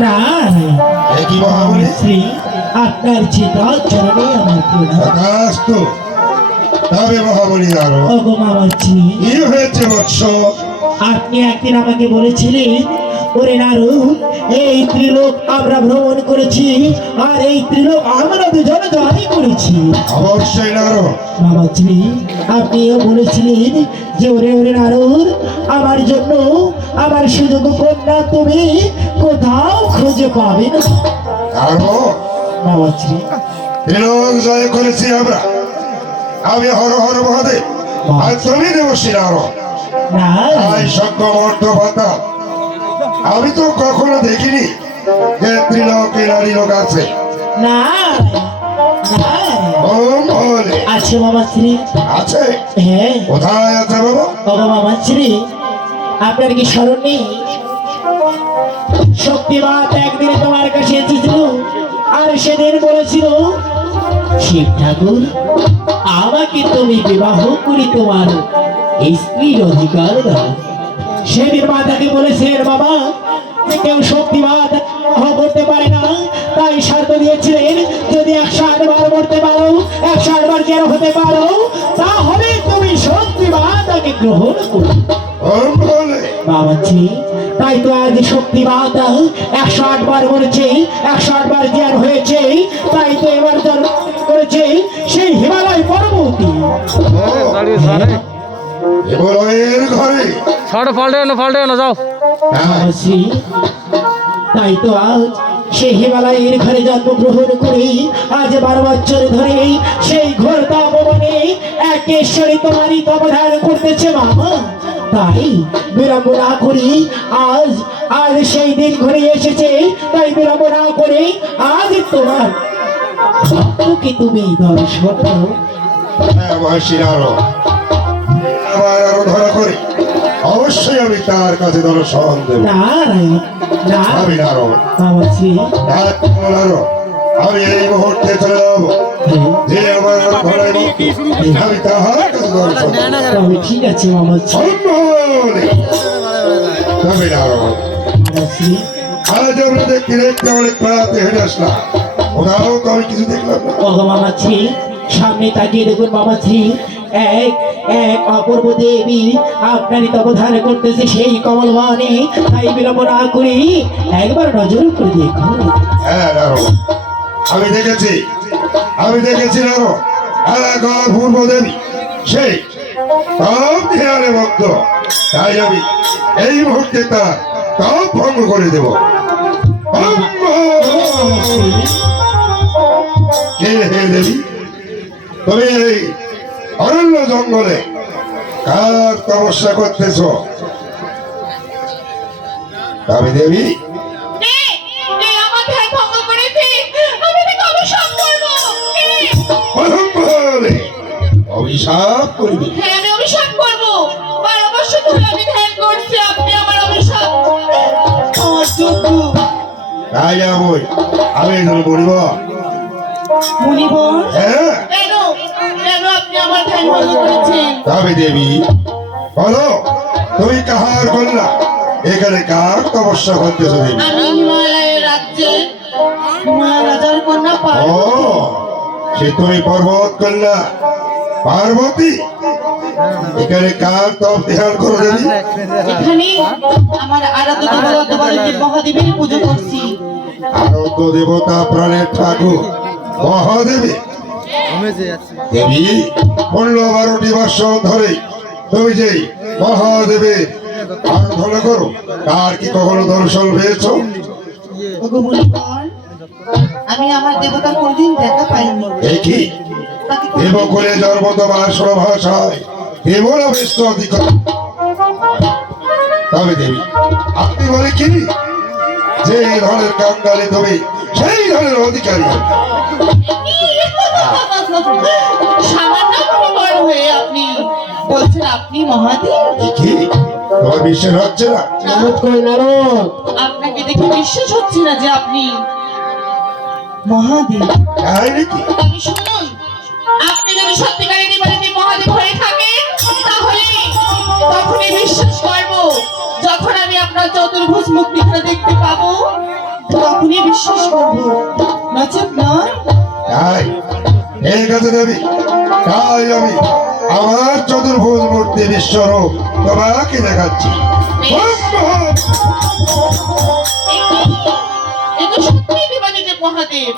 মহাবলী? শ্রী আপনার চিতা চরণে আমার প্রণাম তো তবে মহাবলী আরও ওগো কি হয়েছে বৎস? আপনি একদিন আমাকে বলেছিলেন ওরে নারু এই ত্রিলোক আমরা ভ্রমণ করেছি আর এই ত্রিলোক আমরা দুজনে জয়ই করেছি। অবশ্যই নারো বাবাজি আপনিও বলেছিলেন যে ওরে ওরে নারুর আমার জন্য আমার সুযোগ কন্যা তুমি কোথাও খুঁজে পাবে না। আরও বাবাজি ত্রিলোক জয় করেছি আমরা। আমি হর হর মহাদেব। আর তুমি দেবশ্রী নারো না তাই সজ্ঞ মর্দ ভাতা আমি তো কখনো দেখিনি যে ত্রিলোকে নারী লোক আছে। না না ওম বলে আছে হ্যাঁ। কোথায় আছে বাবা? বাবা মামাশ্রী আপনার কি স্মরণ নেই? শক্তিবাদ একদিন তোমার কাছে এসেছিল আর সেদিন বলেছিল শিব ঠাকুর আমাকে তুমি বিবাহ করি তোমার স্ত্রীর অধিকার দাও। সেদিন মা তাকে বাবা কেউ শক্তিবাদ করতে পারে না। তাই শর্ত দিয়েছিলেন যদি একশো আটবার মরতে পারো একশো আটবার কেন হতে পারো তাহলে তুমি শক্তিবাদ তাকে গ্রহণ করো বাবাজি তাই তো আজ শক্তিবাদ একশো আটবার মরেছে একশো আটবার জ্ঞান হয়েছে তাই তো এবার জন্ম করেছে সেই হিমালয় পরবর্তী এর ঘরে। শর্ট পাল্টে না পাল্টে না যাও। তাই তো আজ সেই হিমালয়ের ঘরে জন্মগ্রহণ করে আজ বারো বছর ধরে সেই ঘোর তাপবনে একেশ্বরী তোমারই তবধান করতেছে মামা তাই বিলম্ব না করি আজ আজ সেই দিন ঘুরে এসেছে তাই বিলম্ব না করে আজ তোমার ভক্তকে তুমি দর্শন দাও। হ্যাঁ আমি তার কাছে দর্শন দেব আমি আরও আমি এই মুহূর্তে চলে যাব যে আমার ধরাই আমি তাহার কাছে দর্শন। ঠিক আছে সম্ভব তবে আরও আজ আমরা দেখতে অনেক হেঁটে আসলাম তো আমি কিছু দেখলাম না ভগবান আছে সামনে তাকিয়ে দেখুন বাবাজি এক এক অপূর্ব দেবী আপনারই তবধান করতেছে সেই কমল বনে তাই বিলম্ব না করি একবার নজর করে দেখুন। হ্যাঁ আমি দেখেছি। আমি দেখেছি এক অপূর্ব দেবী। সেই সব ধ্যানে ভক্ত। তাই আমি এই মুহূর্তে তার সব ভঙ্গ করে দেব। কে হে দেবী? তুমি অরণ্য জঙ্গলে। কার তপস্যা করতেছ? তবে দেবী? অভিশাপ করব। কে? বলে অভিশাপ করবি। হ্যাঁ, আমি ধ্যান করছি, আপনি তবে দেবী বলো তুমি কাহার কন্যা? এখানে কার তপস্যা করতেছ দেবী আমি হিমালয়ের রাজ্যে হিমালয় কন্যা ও সে তুমি পর্বত কন্যা। পার্বতী এখানে কার তপ ধ্যান করো দেবী? এখানে আমার আরাধ্য দেবতা বলদেব মহাদেবের পুজো করছি। আরত দেবতা প্রাণের ঠাকুর মহাদেবী দেবী পনেরো বারোটি বৎসর ধরে তুমি যে মহাদেবের আরাধনা করো তার কি কখনো দর্শন পেয়েছ? ওগো মুনিবর, আমি আমার দেবতার কোনদিন দেখা পাইনি। দেখি দেবকুলে জন্ম তোমার ভাষায় দেবরা বেশ অধিকার তবে দেবী আপনি বলে কি? যে ধরনের কাঙ্গালে তুমি সেই ধরনের অধিকারী। সামান্য কোনো বড় হয়ে আপনি বলছেন আপনি মহাদেব? দেখি তোমার বিশ্বাস হচ্ছে না? নারদ কই নারদ? আপনাকে দেখে বিশ্বাস হচ্ছে না যে আপনি মহাদেব? তাই নাকি? তবে শুনুন আপনি যদি সত্যিকারের জীবনে মহাদেব হয়ে থাকেন তাহলে তখনই বিশ্বাস করব যখন আমি আপনার চতুর্ভুজ মুক্তিটা দেখতে পাবো তখনই বিশ্বাস করব। নচেত না? তাই? তাই আমি আমার চতুর্ভুজ মূর্তি বিশ্বরূপ তোমাকে দেখাচ্ছি। মহাদেব।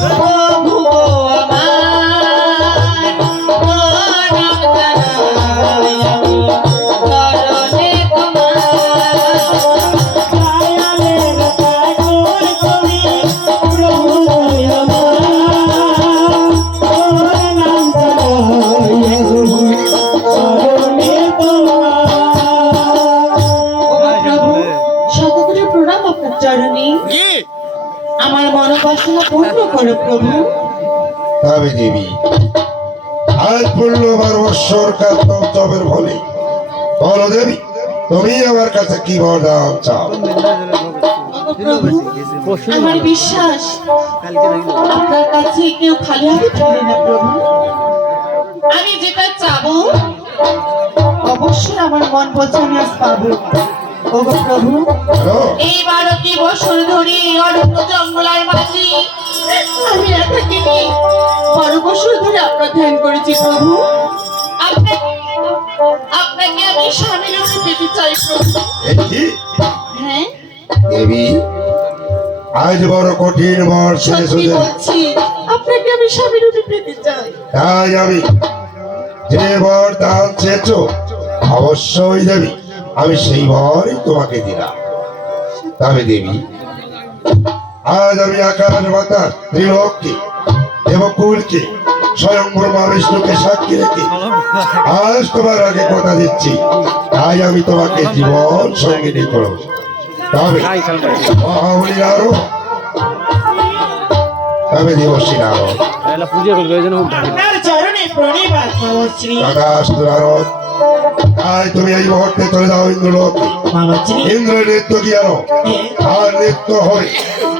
তুমি পূর্ণ প্রভু তবে দেবী আজ পূর্ণ বারো বৎসর কাত্তম ফলে। বলো দেবী তুমি আমার কাছে কি বরদান চাও? আমার বিশ্বাস আপনার কাছে কেউ খালি হাতে ফিরে না প্রভু। আমি যেটা চাবো অবশ্যই আমার মন বলছে আমি আজ পাবো। ওগো প্রভু বলো, এই বারোটি বছর ধরে অরণ্য জঙ্গলার মাঝে আমি বারো বছর ধরে আপনার ধ্যান করেছি প্রভু। আপনাকে আমি রূপে পেতে চাই প্রভু। হ্যাঁ? দেবী আজ বড় কঠিন বর শেষ বলছি আপনাকে আমি স্বামীর রূপে পেতে চাই। তাই আমি যে বর দান চেয়েছ অবশ্যই দেবী আমি সেই বরই তোমাকে দিলাম। তবে দেবী আজ আমি আকাশ বাতাস ত্রিলোককে দেবকুলকে স্বয়ং ব্রহ্মা বিষ্ণুকে সাক্ষী রেখে আজ তোমার আগে কথা দিচ্ছি। তাই আমি তোমাকে জীবন সঙ্গিনী করব। তবে আরও তবে দেবশ্রী নারদ পুজো করবে তাই তুমি এই মুহূর্তে চলে যাও ইন্দ্রলোকে ইন্দ্রের নৃত্য কি জানো আর নৃত্য হয়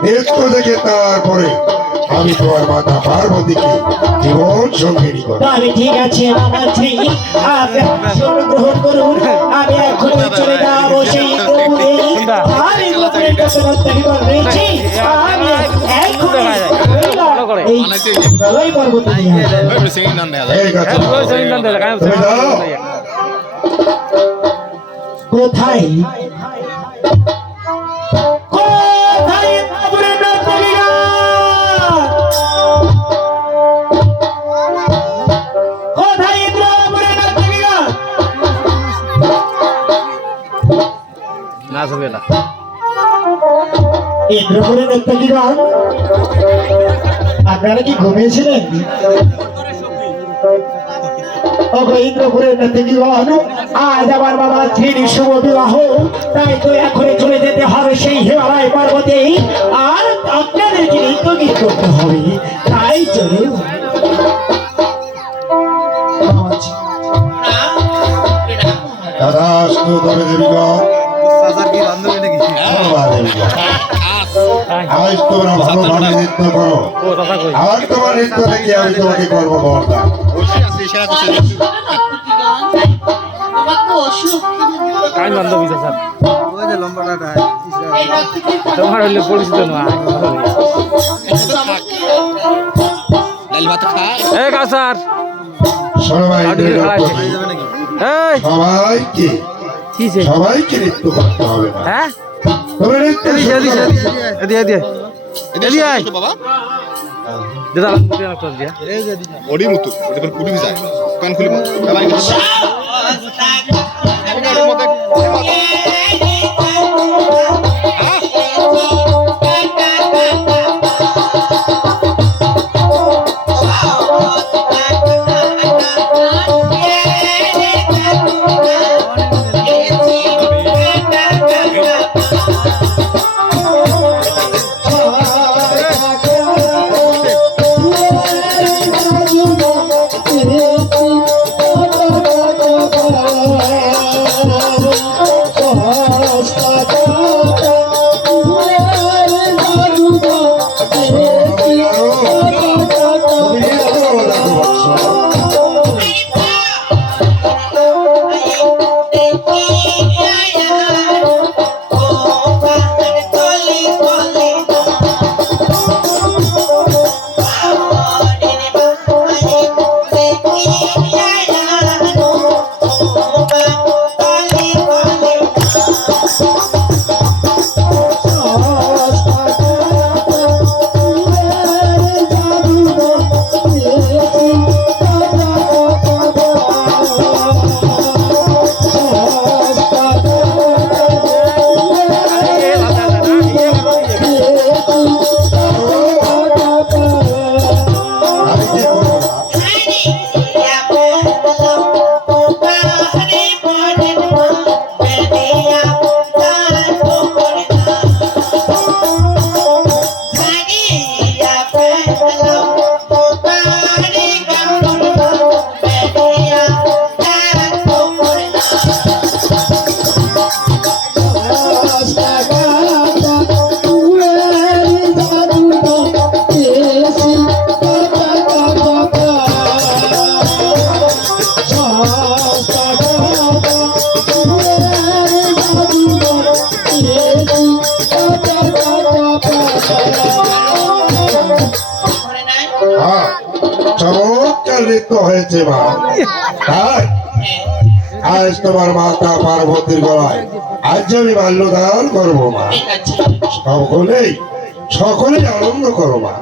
নৃত্য দেখে তারপরে আমি তোমার মাতা পার্বতীকে জীবন সঙ্গিনী তবে ঠিক আছে মামশ্রী আপনি গ্রহণ করুন আমি এখনই চলে যাব সেই ইন্দ্রপুরে আর ইন্দ্রপুরের কাছে রত্নাগি রয়েছি আমি এখনই এই পর্বতে আসব। কোথায়? নাচবেলা ইন্দ্রপুরের একটা কি আপনারা কি ঘুমিয়েছিলেন? ইন্দ্রপুরের একটা কি গান আজ আমার বাবা ছেলে শুভ বিবাহ তাই তো এখনই চলে যেতে হবে সেই হিমালয় পর্বতে। আর আপনাদেরকে নৃত্যগীত করতে হবে তাই চলে। দাদাস্তু তবে দেবীগণ। আজ তোমরা ভালোভাবে নৃত্য করো ও দাদা কই আর তোমার নৃত্য দেখে আমি তোমাকে করব বরদান অসুখ। কাজ বান্ধবী স্যার এই রক্তকে তোমার হলে পরিচিত না এ। সবাইকে কিসে সবাইকে নৃত্য করতে হবে হ্যাঁ? তবে নৃত্য এদিকে এদিকে শুরু করো। দাদা দিয়া? মতো এটা কোন পুলিশ যায়। কান খুলি কালাই তুমি চমৎকার নৃত্য হয়েছে মা আজ তোমার মাতা পার্বতীর গলায় আজ আমি বাল্যদান করব মা সকলেই সকলেই আনন্দ করো মা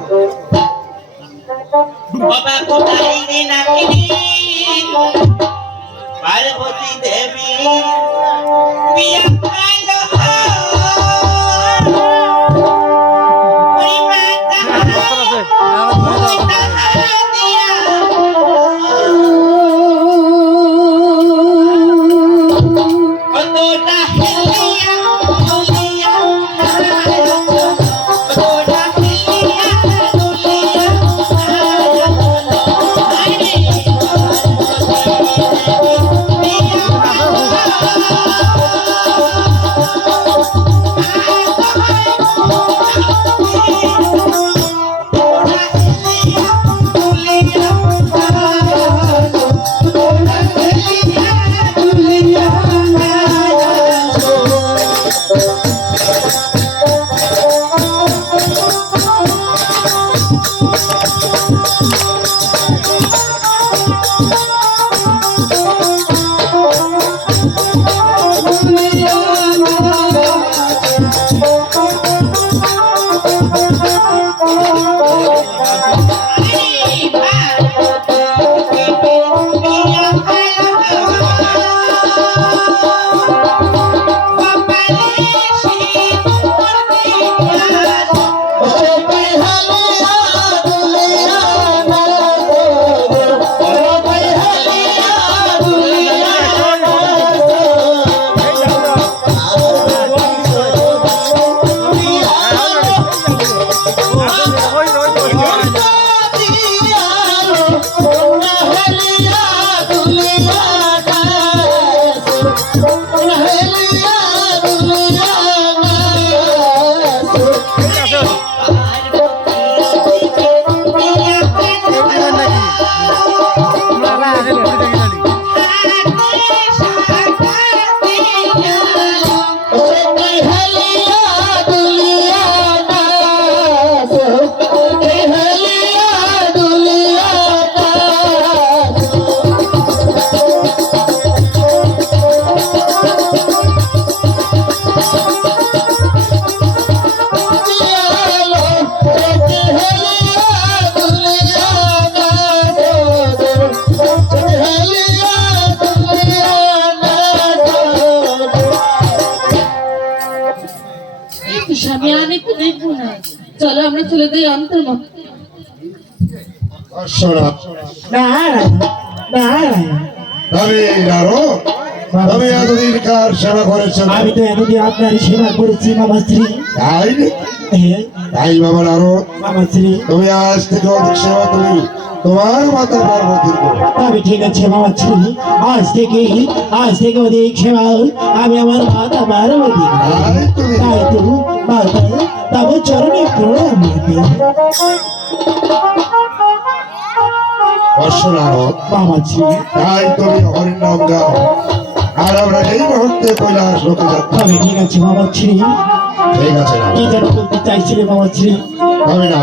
আরও তবে এতদিন কার সেবা করেছ আমি তো এতদিন আপনার সেবা করেছি মামা শ্রী। তাই? হ্যাঁ, তাই বাবা আরও মামা শ্রী। তুমি আজ থেকে অধিক সেবা তুমি তোমার মাতা পার্বতীর করো। তবে ঠিক আছে মামা শ্রী আজ থেকে আজ থেকে অধিক সেবা আমি আমার মাতা পার্বতী তাই তুমি তো মাতা তব চরণে প্রণাম অশ্বনারো মামা তাই তুমি হরির নাম গাও। আর আমরা এই মুহূর্তে কৈলাস লোকে যাচ্ছি তবে ঠিক আছে মামা ঠিক আছে কি যেন বলতে চাইছিলে মামা শ্রী তবে না